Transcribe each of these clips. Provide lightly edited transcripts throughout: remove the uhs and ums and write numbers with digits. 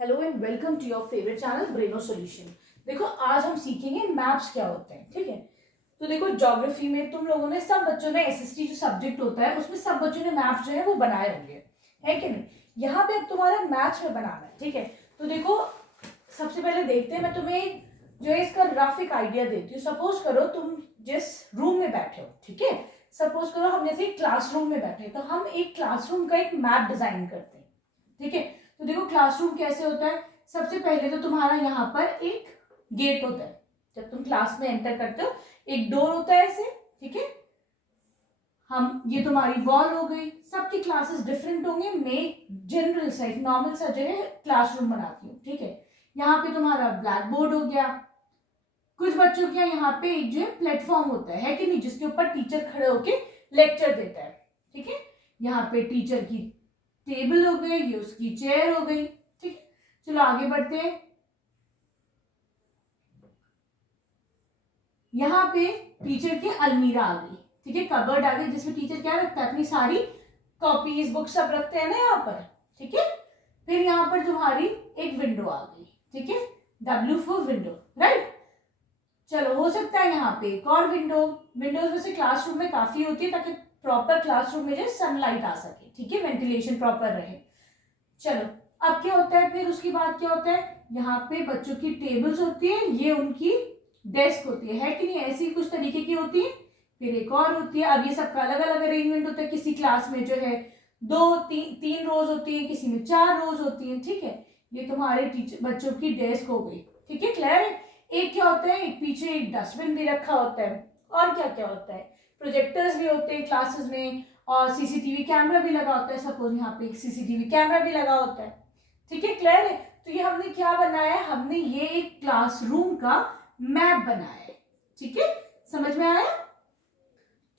Hello and welcome to your favourite channel Braino Solution. देखो आज हम सीखेंगे मैप्स क्या होते हैं। ठीक है, तो देखो ज्योग्राफी में तुम लोगों ने सब बच्चों ने एसएसटी जो सब्जेक्ट होता है उसमें सब बच्चों ने मैप्स जो है वो बनाए होंगे, है कि नहीं। यहाँ पे अब तुम्हारा मैथ्स में बनाना है। ठीक है, तो देखो सबसे पहले देखते हैं, मैं तुम्हें जो है इसका रफ एक आइडिया देती हूँ। सपोज करो तुम जिस रूम में बैठे हो, ठीक है, सपोज करो हम जैसे क्लासरूम में बैठे, तो हम एक क्लासरूम का एक मैप डिजाइन करते हैं। ठीक है, तो देखो क्लासरूम कैसे होता है। सबसे पहले तो तुम्हारा यहाँ पर एक गेट होता है, जब तुम क्लास में एंटर करते हो एक डोर होता है ऐसे। ठीक है, हम ये तुम्हारी वॉल हो गई। सबकी क्लासेस डिफरेंट होंगे, मैं जनरल सा एक नॉर्मल सा जो है क्लासरूम बनाती हूँ। ठीक है, यहाँ पे तुम्हारा ब्लैक बोर्ड हो गया। कुछ बच्चों के यहाँ पे एक जो है प्लेटफॉर्म होता है कि नहीं, जिसके ऊपर टीचर खड़े होके लेक्चर देता है। ठीक है, यहाँ पे टीचर की टेबल हो गई, ये उसकी चेयर हो गई। ठीक है, चलो आगे बढ़ते हैं। यहाँ पे टीचर की अलमीरा आ गई। ठीक है, कबर्ड आ गई जिसमें टीचर क्या रखता है, अपनी सारी कॉपीज बुक सब रखते हैं ना यहाँ पर। ठीक है, फिर यहाँ पर तुम्हारी एक विंडो आ गई। ठीक है, W फॉर विंडो, राइट। चलो हो सकता है यहाँ पे एक और विंडोज वैसे क्लासरूम में काफी होती है ताकि प्रॉपर क्लासरूम में जो सनलाइट आ सके। ठीक है, वेंटिलेशन प्रॉपर रहे। चलो अब क्या होता है, फिर उसके बाद क्या होता है, यहाँ पे बच्चों की टेबल्स होती है, ये उनकी डेस्क होती है कि नहीं, ऐसी कुछ तरीके की होती है। फिर एक और होती है, अब ये सबका अलग अलग अरेंजमेंट होता है। किसी क्लास में जो है तीन रोज होती है, किसी में 4 रोज होती है। ठीक है, ये तुम्हारे टीचर बच्चों की डेस्क हो गई। ठीक है, क्लियर है। एक क्या होता है, एक पीछे एक डस्टबिन भी रखा होता है। और क्या क्या होता है, प्रोजेक्टर्स भी होते हैं क्लासेस में, और सीसीटीवी कैमरा भी लगा होता है। सपोज यहाँ पे एक सीसीटीवी कैमरा भी लगा होता है। ठीक है, क्लियर है। तो ये हमने क्या बनाया है, हमने ये एक क्लासरूम का मैप बनाया है। ठीक है, समझ में आया।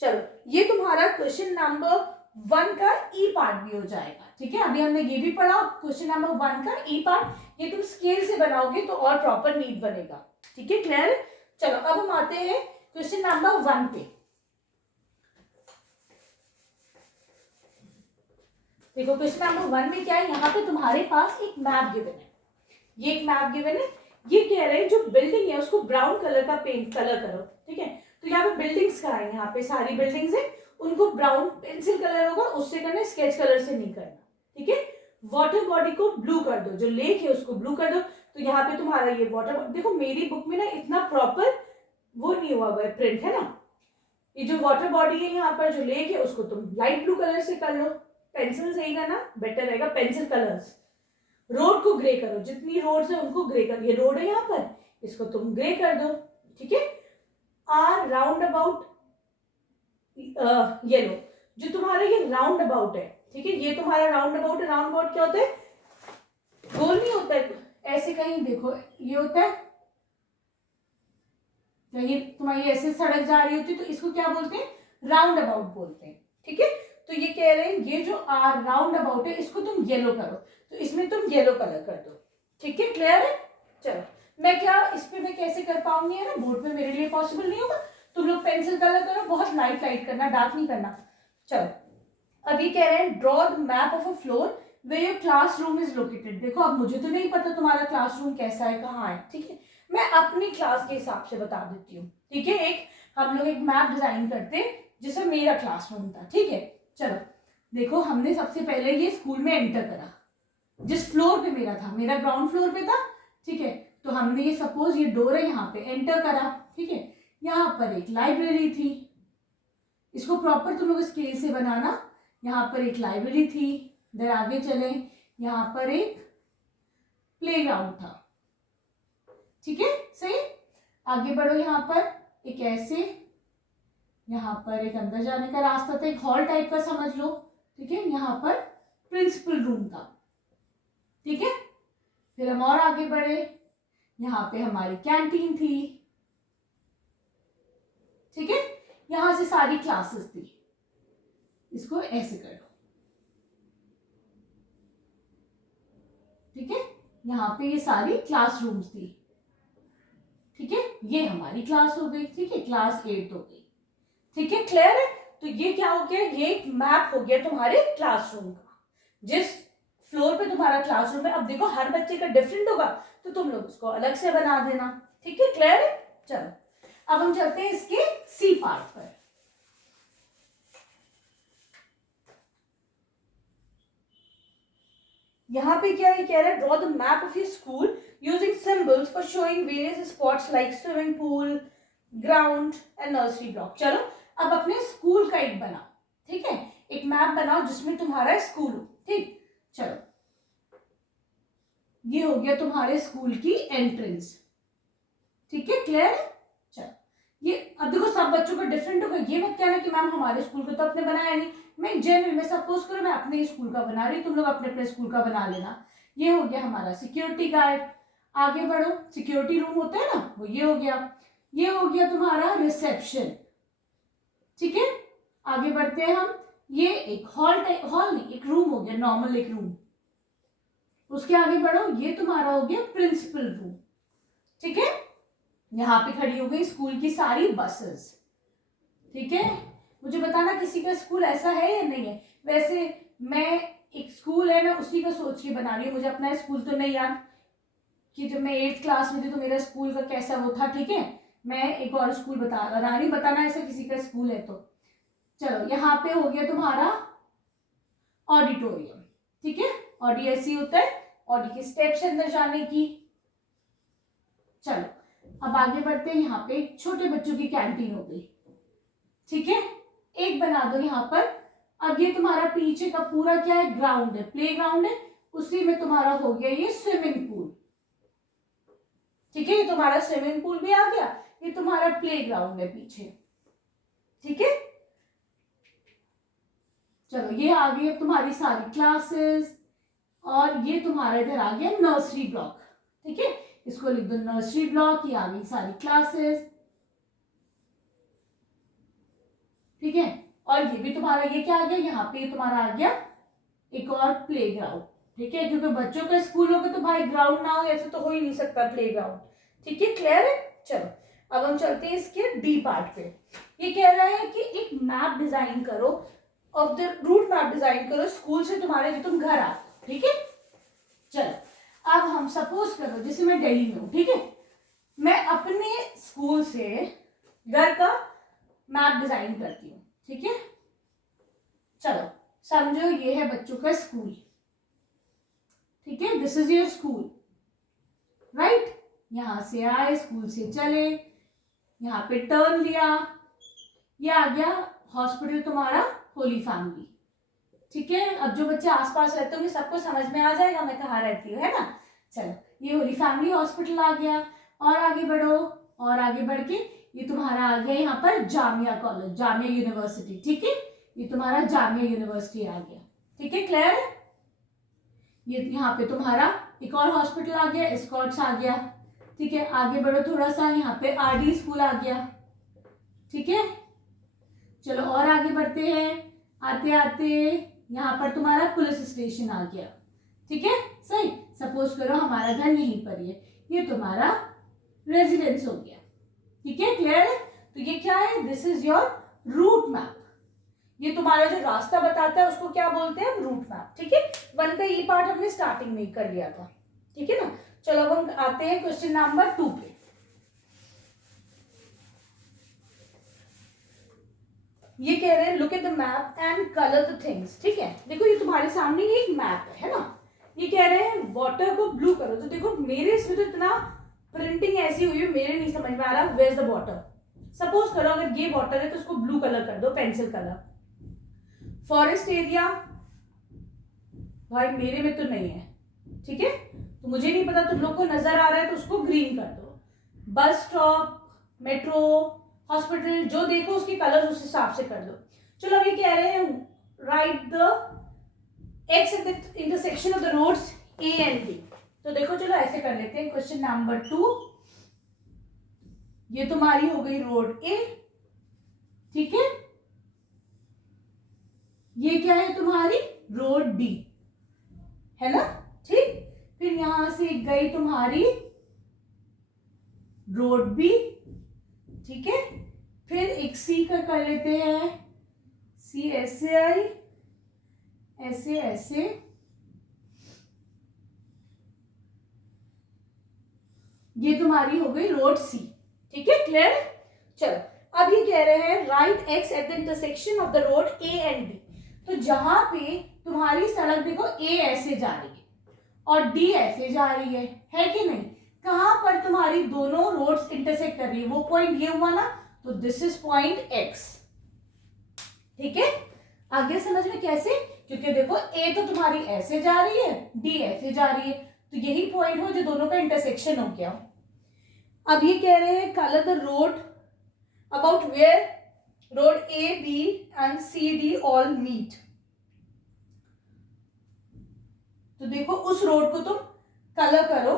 चलो ये तुम्हारा क्वेश्चन नंबर 1 का ई पार्ट भी हो जाएगा। ठीक है, अभी हमने ये भी पढ़ा क्वेश्चन नंबर 1 का ई पार्ट। ये तुम स्केल से बनाओगे तो और प्रॉपर नीट बनेगा। ठीक है, क्लियर। चलो अब हम आते हैं क्वेश्चन नंबर 1 पे। देखो क्वेश्चन नंबर 1 में क्या है, यहाँ पे तुम्हारे पास एक मैप गिवन है। ये एक मैप गिवन है, ये कह रहे हैं जो बिल्डिंग है उसको ब्राउन कलर का पेंट कलर करो। ठीक है, तो यहाँ पे बिल्डिंग्स का है, यहाँ पे सारी बिल्डिंग्स है, उनको ब्राउन पेंसिल कलर होगा उससे करना, स्केच कलर से नहीं करना। ठीक है, वाटर बॉडी को ब्लू कर दो, जो लेक है उसको ब्लू कर दो। तो यहाँ पे तुम्हारा ये वाटर, देखो मेरी बुक में ना इतना प्रॉपर वो नहीं हुआ है प्रिंट, है ना। ये जो वाटर बॉडी है यहाँ पर जो लेक है उसको तुम लाइट ब्लू कलर से कर लो, पेंसिल से ही करना बेटर रहेगा, पेंसिल कलर्स। रोड को ग्रे करो, जितनी रोड्स है उनको ग्रे कर, ये रोड है यहाँ पर, इसको तुम ग्रे कर दो। ठीक है, आर राउंड अबाउट येलो, जो तुम्हारा ये राउंड अबाउट है। ठीक है, ये तुम्हारा राउंड अबाउट है। राउंड अबाउट क्या होता है, गोल नहीं होता है ऐसे, कहीं देखो ये होता है, कहीं तुम्हारी ऐसे सड़क जा रही होती है तो इसको क्या बोलते हैं, राउंड अबाउट बोलते हैं। ठीक है, तो ये कह रहे हैं ये जो आर राउंड अबाउट है इसको तुम येलो करो, तो इसमें तुम येलो कलर कर दो। ठीक है, क्लियर है। चलो मैं क्या इस पे मैं कैसे कर पाऊंगी, है ना, बोर्ड पे मेरे लिए पॉसिबल नहीं होगा। तुम लोग पेंसिल कलर करो, बहुत लाइट लाइट करना, डार्क नहीं करना। चलो अभी कह रहे हैं draw the map of a floor where your classroom is located. देखो अब मुझे तो नहीं पता तुम्हारा क्लासरूम कैसा है, कहाँ है। ठीक है, मैं अपनी क्लास के हिसाब से बता देती हूँ। ठीक है, एक हम लोग एक मैप डिजाइन करते हैं जिसमें मेरा क्लासरूम था। ठीक है, चलो देखो हमने सबसे पहले ये स्कूल में एंटर करा, जिस फ्लोर पे मेरा था, मेरा ग्राउंड फ्लोर पे था। ठीक है, तो हमने ये सपोज ये डोर है यहाँ पे एंटर करा। ठीक है, यहाँ पर एक लाइब्रेरी थी, इसको प्रॉपर तुम लोग स्केल से बनाना। यहाँ पर एक लाइब्रेरी थी, इधर आगे चले, यहाँ पर एक प्लेग्राउंड था। ठीक है, सही। आगे बढ़ो, यहाँ पर एक ऐसे, यहाँ पर एक अंदर जाने का रास्ता था, एक हॉल टाइप का समझ लो। ठीक है, यहाँ पर प्रिंसिपल रूम था। ठीक है, फिर हम और आगे बढ़े, यहाँ पे हमारी कैंटीन थी। ठीक है, यहां से सारी क्लासेस थी, इसको ऐसे कर दो। ठीक है, यहाँ पे ये सारी क्लासरूम्स थी। ठीक है, ये हमारी क्लास हो गई। ठीक है, क्लास 8 हो गई। ठीक है, क्लियर है। तो ये क्या हो गया, ये एक मैप हो गया तुम्हारे क्लासरूम का, जिस फ्लोर पे तुम्हारा क्लासरूम है। अब देखो हर बच्चे का डिफरेंट होगा, तो तुम लोग उसको अलग से बना देना। ठीक है, क्लियर है? चलो अब हम चलते हैं इसके सी पार्ट पर। यहाँ पे क्या है, कह रहा है draw the map of your school using symbols for showing various spots like swimming pool, ground and nursery block. चलो अब अपने स्कूल का एक बनाओ, ठीक है, एक मैप बनाओ जिसमें तुम्हारा स्कूल हो। ठीक, चलो ये हो गया तुम्हारे स्कूल की एंट्रेंस। ठीक है, क्लियर है? चलो ये अब देखो सब बच्चों का डिफरेंट होगा, ये मत कहना कि मैम हमारे स्कूल को तो अपने बनाया नहीं। मैं जनरल में सपोज करो मैं अपने स्कूल का बना रही, तुम लोग अपने अपने स्कूल का बना लेना। ये हो गया हमारा सिक्योरिटी गार्ड। आगे बढ़ो, सिक्योरिटी रूम होता है ना, वो ये हो गया। ये हो गया तुम्हारा रिसेप्शन। ठीक है, आगे बढ़ते हैं हम। ये एक हॉल नहीं, एक रूम हो गया, नॉर्मल एक रूम। उसके आगे बढ़ो, ये तुम्हारा हो गया प्रिंसिपल रूम। ठीक है, यहाँ पे खड़ी हो गई स्कूल की सारी बसेस। ठीक है, मुझे बताना किसी का स्कूल ऐसा है या नहीं है। वैसे मैं एक स्कूल है, मैं उसी का सोच के बना रही हूँ, मुझे अपना स्कूल तो नहीं याद कि जब मैं 8th क्लास में थी तो मेरा स्कूल का कैसा वो था। ठीक है, मैं एक और स्कूल बता रहा नहीं, बताना ऐसा किसी का स्कूल है तो। चलो यहाँ पे हो गया तुम्हारा ऑडिटोरियम। ठीक है, ऑडी ऐसी होता है, ऑडी के स्टेप्स अंदर जाने की। चलो अब आगे बढ़ते हैं, यहाँ पे छोटे बच्चों की कैंटीन हो गई। ठीक है, एक बना दो यहाँ पर। अब ये तुम्हारा पीछे का पूरा क्या है, ग्राउंड है, प्ले ग्राउंड है, उसी में तुम्हारा हो गया ये स्विमिंग पूल। ठीक है, ये तुम्हारा स्विमिंग पूल भी आ गया, ये तुम्हारा प्ले ग्राउंड है पीछे। ठीक है, चलो ये आ गई तुम्हारी सारी क्लासेस, और ये तुम्हारा इधर आ गया नर्सरी ब्लॉक। ठीक है, इसको लिख दो नर्सरी ब्लॉक, ये आ गई सारी क्लासेस। ठीक है, और ये भी तुम्हारा ये क्या आ गया, यहाँ पे तुम्हारा आ गया एक और प्ले ग्राउंड। ठीक है, क्योंकि बच्चों का स्कूल होगा तो भाई ग्राउंड ना हो ऐसे तो हो ही नहीं सकता, प्ले ग्राउंड। ठीक है, क्लियर है? चलो अब हम चलते हैं इसके डी पार्ट पे। ये कह रहा है कि एक मैप डिजाइन करो, of the route map design करो स्कूल से तुम्हारे जो तुम घर आते हो। ठीक है, चलो अब हम सपोज करो जैसे मैं दिल्ली में हूं। ठीक है, मैं अपने स्कूल से घर का मैप डिजाइन करती हूँ। ठीक है, चलो समझो ये है बच्चों का स्कूल। ठीक है, this is your school, right. यहां से आए, स्कूल से चले, यहाँ पे टर्न लिया, ये आ गया हॉस्पिटल तुम्हारा होली फैमिली। ठीक है, अब जो बच्चे आसपास रहते होंगे सबको समझ में आ जाएगा मैं कहाँ रहती हूँ, है ना। चलो ये होली फैमिली हॉस्पिटल आ गया, और आगे बढ़ो, और आगे बढ़ के ये तुम्हारा आ गया यहाँ पर जामिया कॉलेज, जामिया यूनिवर्सिटी। ठीक है, ये तुम्हारा जामिया यूनिवर्सिटी आ गया। ठीक है, क्लियर है? ये यहाँ पे तुम्हारा एक और हॉस्पिटल आ गया, एस्कॉर्ट्स आ गया। ठीक है, आगे बढ़ो थोड़ा सा, यहाँ पे आरडी स्कूल आ गया। ठीक है, चलो और आगे बढ़ते हैं, आते आते यहाँ पर तुम्हारा पुलिस स्टेशन आ गया। ठीक है, सही। सपोज करो हमारा घर यहीं पर ही है, ये तुम्हारा रेजिडेंस हो गया। ठीक है, क्लियर है? तो ये क्या है, this is your route map. ये तुम्हारा जो रास्ता बताता है उसको क्या बोलते हैं, रूट मैप। ठीक है, 1 का ई पार्ट हमने स्टार्टिंग में ही कर लिया था। ठीक है ना। चलो अब हम आते हैं क्वेश्चन नंबर 2 पे। ये कह रहे हैं look at the map and colour the things. ठीक है, देखो ये तुम्हारे सामने एक मैप है ना। ये कह रहे हैं वाटर को ब्लू करो, तो देखो मेरे इसमें तो इतना प्रिंटिंग ऐसी हुई है, मेरे नहीं समझ में आ रहा where is the water. Suppose करो अगर ये वाटर है तो उसको ब्लू कलर कर दो, पेंसिल कलर। फॉरेस्ट एरिया भाई मेरे में तो नहीं है। ठीक है, तो मुझे नहीं पता तुम लोग को नजर आ रहा है तो उसको ग्रीन कर दो। बस स्टॉप, मेट्रो, हॉस्पिटल, जो देखो उसके कलर उस हिसाब से कर दो। चलो अब ये कह रहे हैं write the X at the intersection of the roads A and B. तो देखो चलो ऐसे कर लेते हैं, क्वेश्चन नंबर 2, ये तुम्हारी हो गई रोड ए। ठीक है, ये क्या है तुम्हारी रोड डी, है ना। ठीक, फिर यहां से गई तुम्हारी रोड बी। ठीक है, फिर एक सी का कर लेते हैं, सी ऐसे आई, ऐसे ऐसे, ये तुम्हारी हो गई रोड सी। ठीक है, क्लियर? चलो अब ये कह रहे हैं write X at the intersection of the road A and B. तो जहां पे तुम्हारी सड़क देखो ए ऐसे जा रही है और डी ऐसे जा रही है कि नहीं? कहां पर तुम्हारी दोनों रोड्स इंटरसेक्ट कर रही है, वो पॉइंट ये हुआ ना, तो दिस इज पॉइंट एक्स। ठीक है, आगे समझ में कैसे? क्योंकि देखो ए तो तुम्हारी ऐसे जा रही है, डी ऐसे जा रही है, तो यही पॉइंट हो जो दोनों का इंटरसेक्शन हो गया। अब ये कह रहे हैं colour the road about where road A B and C D all meet. तो देखो उस रोड को तुम कलर करो,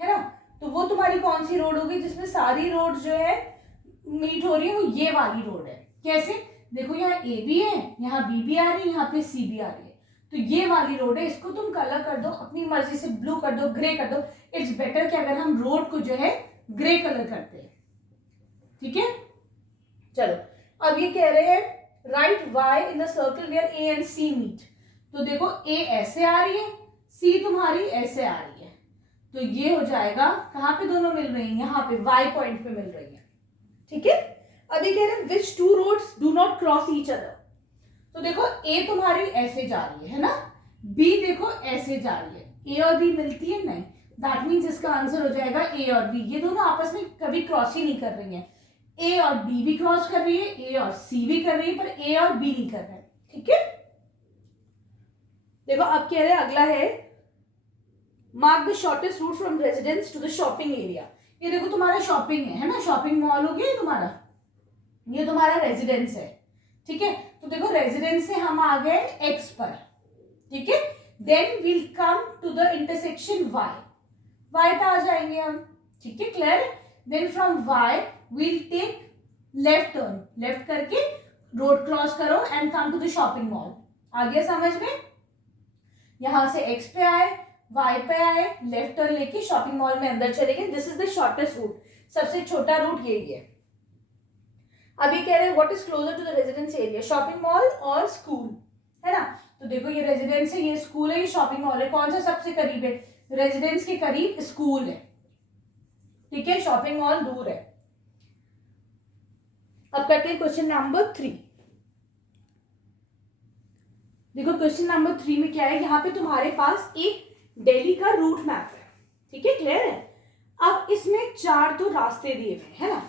है ना? तो वो तुम्हारी कौन सी रोड होगी जिसमें सारी रोड जो है मीट हो रही है? वो ये वाली रोड है। कैसे? देखो यहाँ ए भी है, यहाँ बी भी आ रही है, यहाँ पे सी भी आ रही है, तो ये वाली रोड है। इसको तुम कलर कर दो अपनी मर्जी से, ब्लू कर दो, ग्रे कर दो। इट्स बेटर कि अगर हम रोड को जो है ग्रे कलर करते हैं। ठीक है, चलो अब ये कह रहे हैं write Y in the circle where A and C meet. तो देखो ए ऐसे आ रही है, सी तुम्हारी ऐसे आ रही है, तो ये हो जाएगा कहां पे दोनों मिल रही है? यहाँ पे वाई पॉइंट पे मिल रही है। ठीक है, अब ये कह रहे हैं which two roads do not cross each other. तो देखो ए तुम्हारी ऐसे जा रही है ना, बी देखो ऐसे जा रही है, ए और बी मिलती है नहीं, दैट मीन्स इसका आंसर हो जाएगा ए और बी। ये दोनों आपस में कभी क्रॉस ही नहीं कर रही है। ए और बी भी क्रॉस कर रही है, ए और सी भी कर रही है, पर ए और बी नहीं कर रहे हैं। ठीक है, देखो अब कह रहे हैं अगला है mark the shortest route from residence to the shopping area. ये देखो तुम्हारा शॉपिंग है ना, शॉपिंग मॉल हो गया तुम्हारा, ये तुम्हारा रेजिडेंस है। ठीक है, तो देखो रेजिडेंस से हम आ गए एक्स पर। ठीक है, then will come to the intersection Y, Y पे आ जाएंगे हम। ठीक है, clear? Then from Y will take left turn, left करके रोड क्रॉस करो and come to the shopping mall. आ गया समझ में? यहां से एक्स पे आए, वाई पे आए, लेफ्ट टर्न लेके शॉपिंग मॉल में अंदर चले गए। This is the shortest route, सबसे छोटा रूट यही है। अभी कह रहे हैं what is closer to the residence area, shopping mall और स्कूल, है ना? तो देखो ये रेजिडेंस है, ये स्कूल है, ये शॉपिंग मॉल है। कौन सा सबसे करीब है? रेजिडेंस के करीब स्कूल है। ठीक है, शॉपिंग मॉल दूर है। अब करते हैं क्वेश्चन नंबर 3। देखो क्वेश्चन नंबर 3 में क्या है, यहाँ पे तुम्हारे पास एक दिल्ली का रूट मैप है। ठीक है, क्लियर है? अब इसमें 4 तो रास्ते दिए हुए है ना,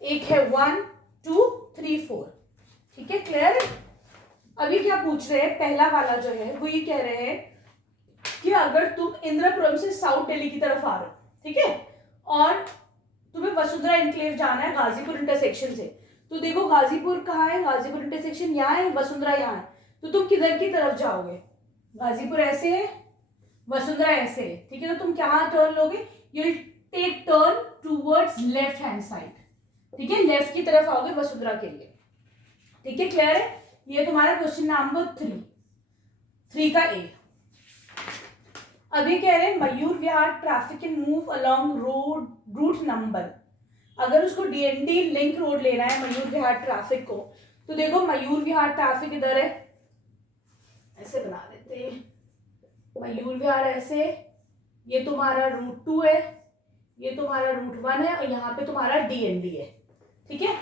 एक है 1 2 3 4। ठीक है, क्लियर है? अभी क्या पूछ रहे हैं, पहला वाला जो है वो ये कह रहे हैं कि अगर तुम इंद्रपुरम से साउथ दिल्ली की तरफ आ रहे हो, ठीक है, और तुम्हें वसुंधरा एनक्लेव जाना है गाजीपुर इंटरसेक्शन से, तो देखो गाजीपुर कहाँ है, गाजीपुर इंटरसेक्शन यहाँ है, वसुंधरा यहाँ है, तो तुम किधर की तरफ जाओगे? गाजीपुर ऐसे है, वसुंधरा ऐसे है। ठीक है, तो तुम कहाँ टर्न लोगे? You will take turn towards left hand side. ठीक है, लेफ्ट की तरफ आओगे वसुंधरा के लिए। ठीक है, क्लियर है? ये तुम्हारा क्वेश्चन नंबर 3 का ए। अभी कह रहे हैं Mayur Vihar traffic can move along road route number. अगर उसको डीएनडी लिंक रोड लेना है मयूर विहार ट्रैफिक को, तो देखो मयूर विहार ट्रैफिक इधर है, ऐसे बना देते हैं, मयूर विहार ऐसे, ये तुम्हारा रूट 2 है, ये तुम्हारा रूट 1 है, और यहाँ पे तुम्हारा डीएनडी है। ठीक है,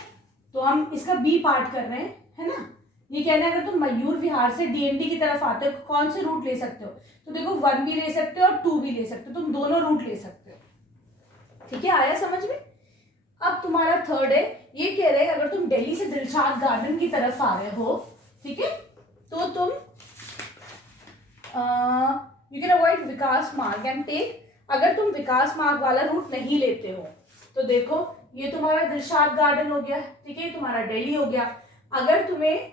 तो हम इसका बी पार्ट कर रहे हैं, है ना? ये कहना है अगर तुम मयूर विहार से डीएनडी की तरफ आते हो कौन से रूट ले सकते हो? तो देखो 1 भी ले सकते हो और 2 भी ले सकते हो, तुम दोनों रूट ले सकते हो। ठीक है, आया समझ में? अब तुम्हारा थर्ड है, ये कह रहे हैं अगर तुम दिल्ली से दिलशाद गार्डन की तरफ आ रहे हो, ठीक है, तो तुम यू कैन अवॉइड विकास मार्ग एंड टेक, अगर तुम विकास मार्ग वाला रूट नहीं लेते हो, तो देखो ये तुम्हारा दिलशाद गार्डन हो गया, ठीक है, तुम्हारा दिल्ली हो गया। अगर तुम्हें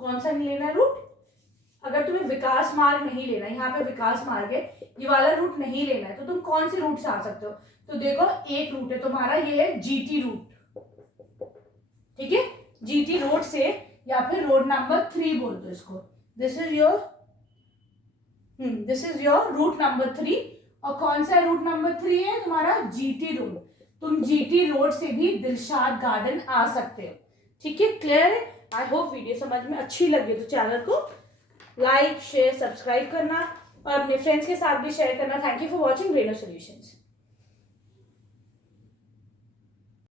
कौन सा नहीं लेना रूट, अगर तुम्हें विकास मार्ग नहीं लेना, यहाँ पे विकास मार्ग है, ये वाला रूट नहीं लेना है, तो तुम कौन से रूट से आ सकते हो? तो देखो एक रूट है तुम्हारा, ये है जीटी रूट। ठीक है, जीटी रोड से, या फिर रोड नंबर 3 बोल दो इसको। This is your route number 3। और कौन सा रूट नंबर 3 है तुम्हारा? GT road. तुम जीटी रोड से भी दिलशाद गार्डन आ सकते हो। ठीक है, क्लियर है? आई होप वीडियो समझ में अच्छी लगी तो चैनल को लाइक शेयर सब्सक्राइब करना और अपने फ्रेंड्स के साथ भी शेयर करना। Thank you for watching Reno solutions.